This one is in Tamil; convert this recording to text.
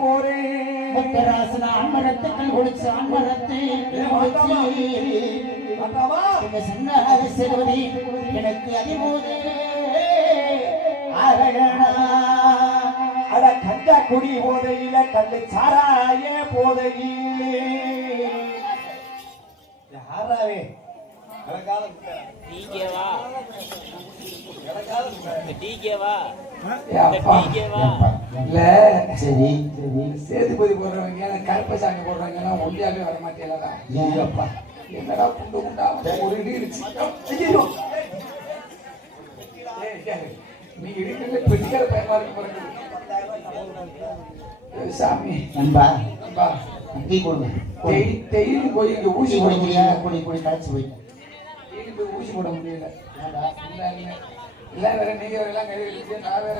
போறேன். முத்தராசன அம்மரத்துக்கள் குடிச்சு அம்மரத்தை சொன்னாக செல்வதி எனக்கு அதிபோது அட கஞ்சா குடி போதையில கல்லு சாராய போதையிலே யாராவே சேதுபதி போடுறவங்க கருப்பசாமி போடுறவங்க எல்லாம் ஒண்டியாவே வர மாட்டேங்களா? என்னடா புண்டு உண்டா ஒரு இடி இடிச்சு நீங்க இருக்கிற பெட்டிக்கார பயமா இருக்க போறது சாமி. நண்பா நண்பா டீ கொடுங்க. டெய்லி போய் இங்க ஊசி போட முடியல. கூடி கழிச்சு போய் டெய்லி போய் ஊசி போட முடியல. இல்ல வேற நீங்க எல்லாம் கை நான் வேற